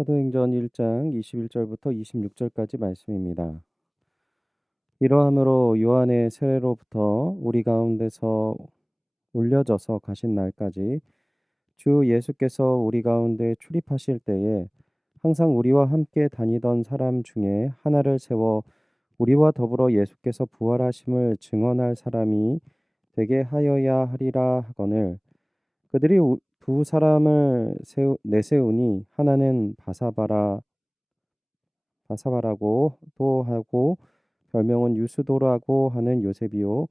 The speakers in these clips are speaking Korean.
사도행전 1장 21절부터 26절까지 말씀입니다. 이러함으로 요한의 세례로부터 우리 가운데서 올려져서 가신 날까지 주 예수께서 우리 가운데 출입하실 때에 항상 우리와 함께 다니던 사람 중에 하나를 세워 우리와 더불어 예수께서 부활하심을 증언할 사람이 되게 하여야 하리라 하거늘 그들이 두 사람을 내세우니 하나는 바사바라고 또 하고 별명은 유스도라고 하는 요셉이요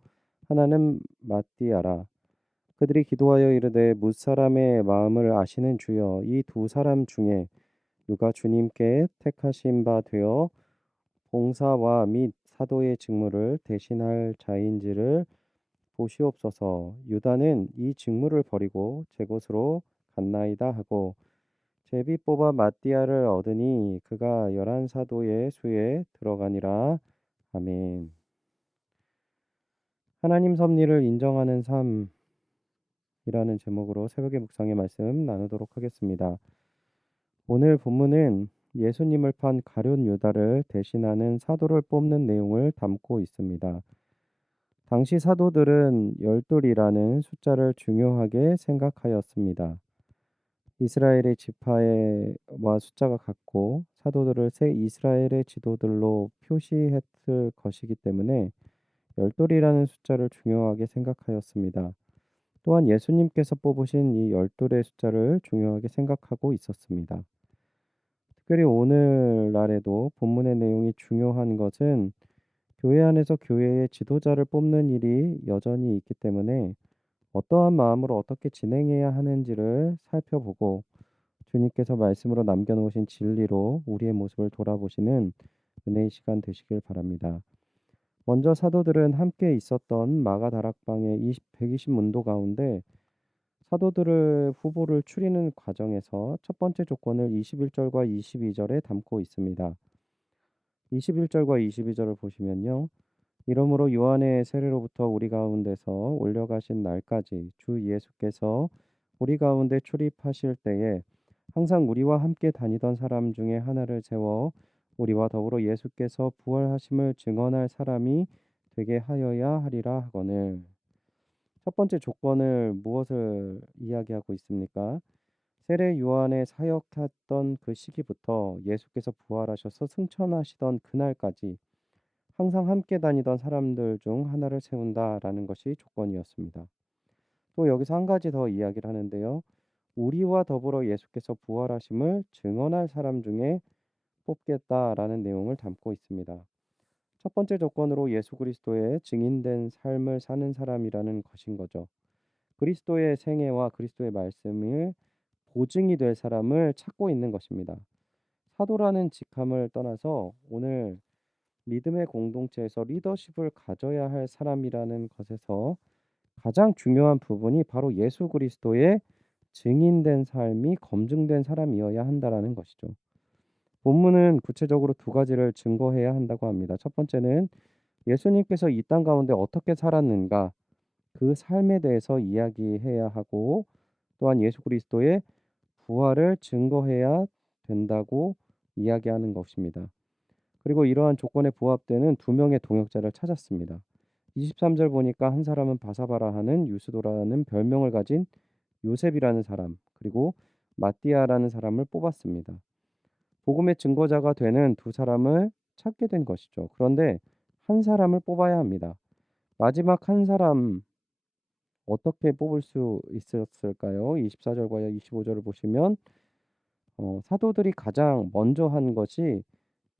하나는 마띠아라. 그들이 기도하여 이르되 뭇사람의 마음을 아시는 주여 이 두 사람 중에 누가 주님께 택하신 바 되어 봉사와 및 사도의 직무를 대신할 자인지를 보시옵소서. 유다는 이 직무를 버리고 제 곳으로 갔나이다 하고 제비 뽑아 마띠아를 얻으니 그가 11사도의 수에 들어가니라. 아멘. 하나님 섭리를 인정하는 삶이라는 제목으로 새벽의 묵상의 말씀 나누도록 하겠습니다. 오늘 본문은 예수님을 판 가룟 유다를 대신하는 사도를 뽑는 내용을 담고 있습니다. 당시 사도들은 열둘이라는 숫자를 중요하게 생각하였습니다. 이스라엘의 지파와 숫자가 같고 사도들을 새 이스라엘의 지도들로 표시했을 것이기 때문에 열둘이라는 숫자를 중요하게 생각하였습니다. 또한 예수님께서 뽑으신 이 열둘의 숫자를 중요하게 생각하고 있었습니다. 특별히 오늘날에도 본문의 내용이 중요한 것은 교회 안에서 교회의 지도자를 뽑는 일이 여전히 있기 때문에 어떠한 마음으로 어떻게 진행해야 하는지를 살펴보고 주님께서 말씀으로 남겨놓으신 진리로 우리의 모습을 돌아보시는 은혜의 시간 되시길 바랍니다. 먼저 사도들은 함께 있었던 마가 다락방의 120 문도 가운데 사도들을 후보를 추리는 과정에서 첫 번째 조건을 21절과 22절에 담고 있습니다. 21절과 22절을 보시면요. 이러므로 요한의 세례로부터 우리 가운데서 올려가신 날까지 주 예수께서 우리 가운데 출입하실 때에 항상 우리와 함께 다니던 사람 중에 하나를 세워 우리와 더불어 예수께서 부활하심을 증언할 사람이 되게 하여야 하리라 하거늘. 첫 번째 조건을 무엇을 이야기하고 있습니까? 세례 요한의 사역했던 그 시기부터 예수께서 부활하셔서 승천하시던 그날까지 항상 함께 다니던 사람들 중 하나를 세운다라는 것이 조건이었습니다. 또 여기서 한 가지 더 이야기를 하는데요. 우리와 더불어 예수께서 부활하심을 증언할 사람 중에 뽑겠다라는 내용을 담고 있습니다. 첫 번째 조건으로 예수 그리스도의 증인된 삶을 사는 사람이라는 것인 거죠. 그리스도의 생애와 그리스도의 말씀을 보증이 될 사람을 찾고 있는 것입니다. 사도라는 직함을 떠나서 오늘 믿음의 공동체에서 리더십을 가져야 할 사람이라는 것에서 가장 중요한 부분이 바로 예수 그리스도의 증인된 삶이 검증된 사람이어야 한다라는 것이죠. 본문은 구체적으로 두 가지를 증거해야 한다고 합니다. 첫 번째는 예수님께서 이 땅 가운데 어떻게 살았는가 그 삶에 대해서 이야기해야 하고 또한 예수 그리스도의 부활을 증거해야 된다고 이야기하는 것입니다. 그리고 이러한 조건에 부합되는 두 명의 동역자를 찾았습니다. 23절 보니까 한 사람은 바사바라 하는 유스도라는 별명을 가진 요셉이라는 사람, 그리고 마띠아라는 사람을 뽑았습니다. 복음의 증거자가 되는 두 사람을 찾게 된 것이죠. 그런데 한 사람을 뽑아야 합니다. 마지막 한 사람 어떻게 뽑을 수 있었을까요? 24절과 25절을 보시면 사도들이 가장 먼저 한 것이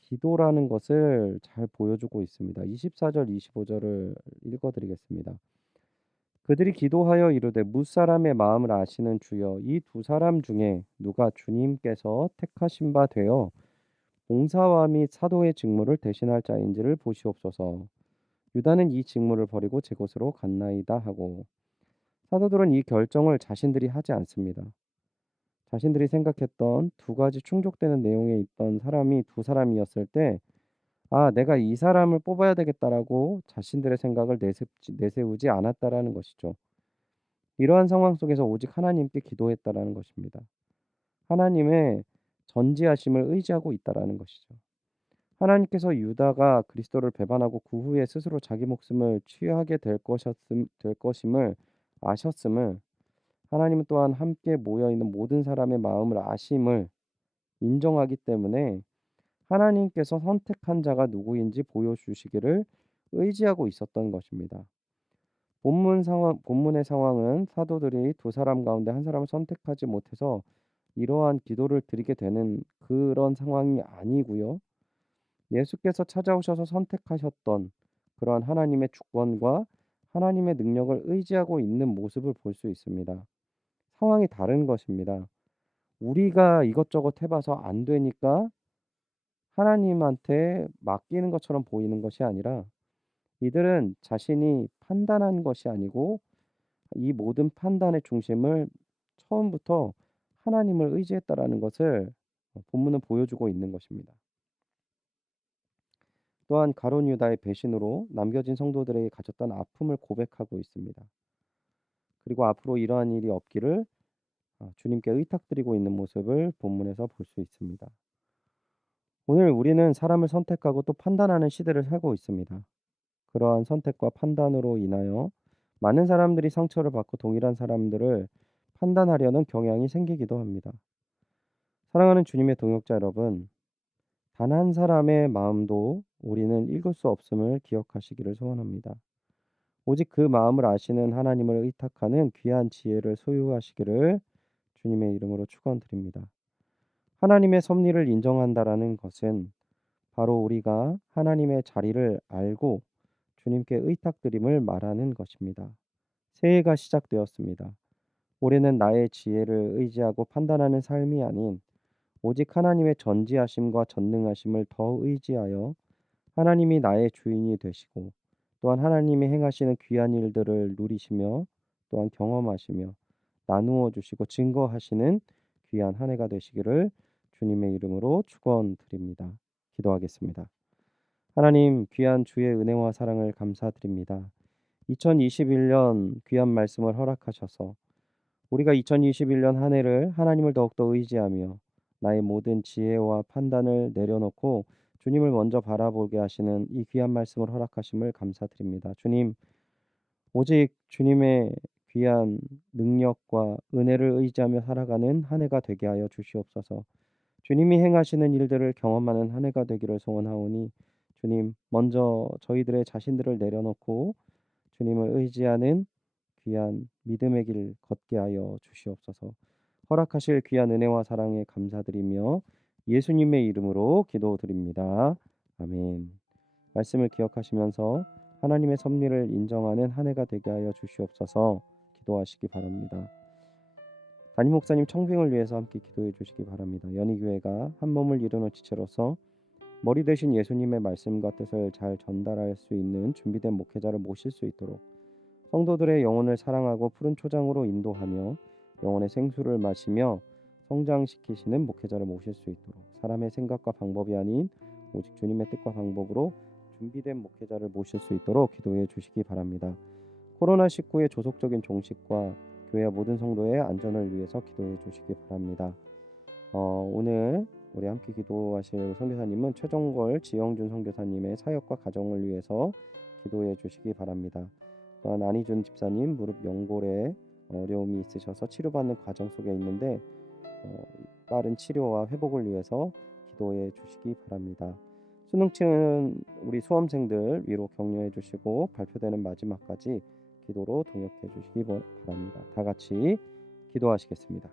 기도라는 것을 잘 보여주고 있습니다. 24절, 25절을 읽어드리겠습니다. 그들이 기도하여 이르되 뭇사람의 마음을 아시는 주여 이 두 사람 중에 누가 주님께서 택하신 바 되어 봉사와 및 사도의 직무를 대신할 자인지를 보시옵소서. 유다는 이 직무를 버리고 제 곳으로 갔나이다 하고 사도들은 이 결정을 자신들이 하지 않습니다. 자신들이 생각했던 두 가지 충족되는 내용에 있던 사람이 두 사람이었을 때 내가 이 사람을 뽑아야 되겠다라고 자신들의 생각을 내세우지 않았다라는 것이죠. 이러한 상황 속에서 오직 하나님께 기도했다라는 것입니다. 하나님의 전지하심을 의지하고 있다라는 것이죠. 하나님께서 유다가 그리스도를 배반하고 그 후에 스스로 자기 목숨을 취하게 될 것임을 아셨음을, 하나님은 또한 함께 모여 있는 모든 사람의 마음을 아심을 인정하기 때문에 하나님께서 선택한 자가 누구인지 보여주시기를 의지하고 있었던 것입니다. 본문의 상황은 사도들이 두 사람 가운데 한 사람을 선택하지 못해서 이러한 기도를 드리게 되는 그런 상황이 아니고요. 예수께서 찾아오셔서 선택하셨던 그러한 하나님의 주권과 하나님의 능력을 의지하고 있는 모습을 볼 수 있습니다. 상황이 다른 것입니다. 우리가 이것저것 해봐서 안 되니까 하나님한테 맡기는 것처럼 보이는 것이 아니라, 이들은 자신이 판단한 것이 아니고 이 모든 판단의 중심을 처음부터 하나님을 의지했다라는 것을 본문은 보여주고 있는 것입니다. 또한 가룟 유다의 배신으로 남겨진 성도들에게 가졌던 아픔을 고백하고 있습니다. 그리고 앞으로 이러한 일이 없기를 주님께 의탁드리고 있는 모습을 본문에서 볼 수 있습니다. 오늘 우리는 사람을 선택하고 또 판단하는 시대를 살고 있습니다. 그러한 선택과 판단으로 인하여 많은 사람들이 상처를 받고 동일한 사람들을 판단하려는 경향이 생기기도 합니다. 사랑하는 주님의 동역자 여러분, 단 한 사람의 마음도 우리는 읽을 수 없음을 기억하시기를 소원합니다. 오직 그 마음을 아시는 하나님을 의탁하는 귀한 지혜를 소유하시기를 주님의 이름으로 축원드립니다. 하나님의 섭리를 인정한다라는 것은 바로 우리가 하나님의 자리를 알고 주님께 의탁드림을 말하는 것입니다. 새해가 시작되었습니다. 올해는 나의 지혜를 의지하고 판단하는 삶이 아닌 오직 하나님의 전지하심과 전능하심을 더 의지하여 하나님이 나의 주인이 되시고 또한 하나님이 행하시는 귀한 일들을 누리시며 또한 경험하시며 나누어 주시고 증거하시는 귀한 한 해가 되시기를 주님의 이름으로 축원드립니다. 기도하겠습니다. 하나님, 귀한 주의 은혜와 사랑을 감사드립니다. 2021년 귀한 말씀을 허락하셔서 우리가 2021년 한 해를 하나님을 더욱더 의지하며 나의 모든 지혜와 판단을 내려놓고 주님을 먼저 바라보게 하시는 이 귀한 말씀을 허락하심을 감사드립니다. 주님, 오직 주님의 귀한 능력과 은혜를 의지하며 살아가는 한 해가 되게 하여 주시옵소서. 주님이 행하시는 일들을 경험하는 한 해가 되기를 소원하오니 주님, 먼저 저희들의 자신들을 내려놓고 주님을 의지하는 귀한 믿음의 길 걷게 하여 주시옵소서. 허락하실 귀한 은혜와 사랑에 감사드리며 예수님의 이름으로 기도드립니다. 아멘. 말씀을 기억하시면서 하나님의 섭리를 인정하는 한 해가 되게 하여 주시옵소서. 기도하시기 바랍니다. 담임 목사님 청빙을 위해서 함께 기도해 주시기 바랍니다. 연희교회가 한 몸을 이루는 지체로서 머리 대신 예수님의 말씀과 뜻을 잘 전달할 수 있는 준비된 목회자를 모실 수 있도록 성도들의 영혼을 사랑하고 푸른 초장으로 인도하며 영혼의 생수를 마시며 성장시키시는 목회자를 모실 수 있도록 사람의 생각과 방법이 아닌 오직 주님의 뜻과 방법으로 준비된 목회자를 모실 수 있도록 기도해 주시기 바랍니다. 코로나19의 조속적인 종식과 교회와 모든 성도의 안전을 위해서 기도해 주시기 바랍니다. 오늘 우리 함께 기도하실 선교사님은 최종걸 지영준 선교사님의 사역과 가정을 위해서 기도해 주시기 바랍니다. 또한 안희준 집사님 무릎 연골에 어려움이 있으셔서 치료받는 과정 속에 있는데 빠른 치료와 회복을 위해서 기도해 주시기 바랍니다. 수능 치는 우리 수험생들 위로 격려해 주시고 발표되는 마지막까지 기도로 동역해 주시기 바랍니다. 다 같이 기도하시겠습니다.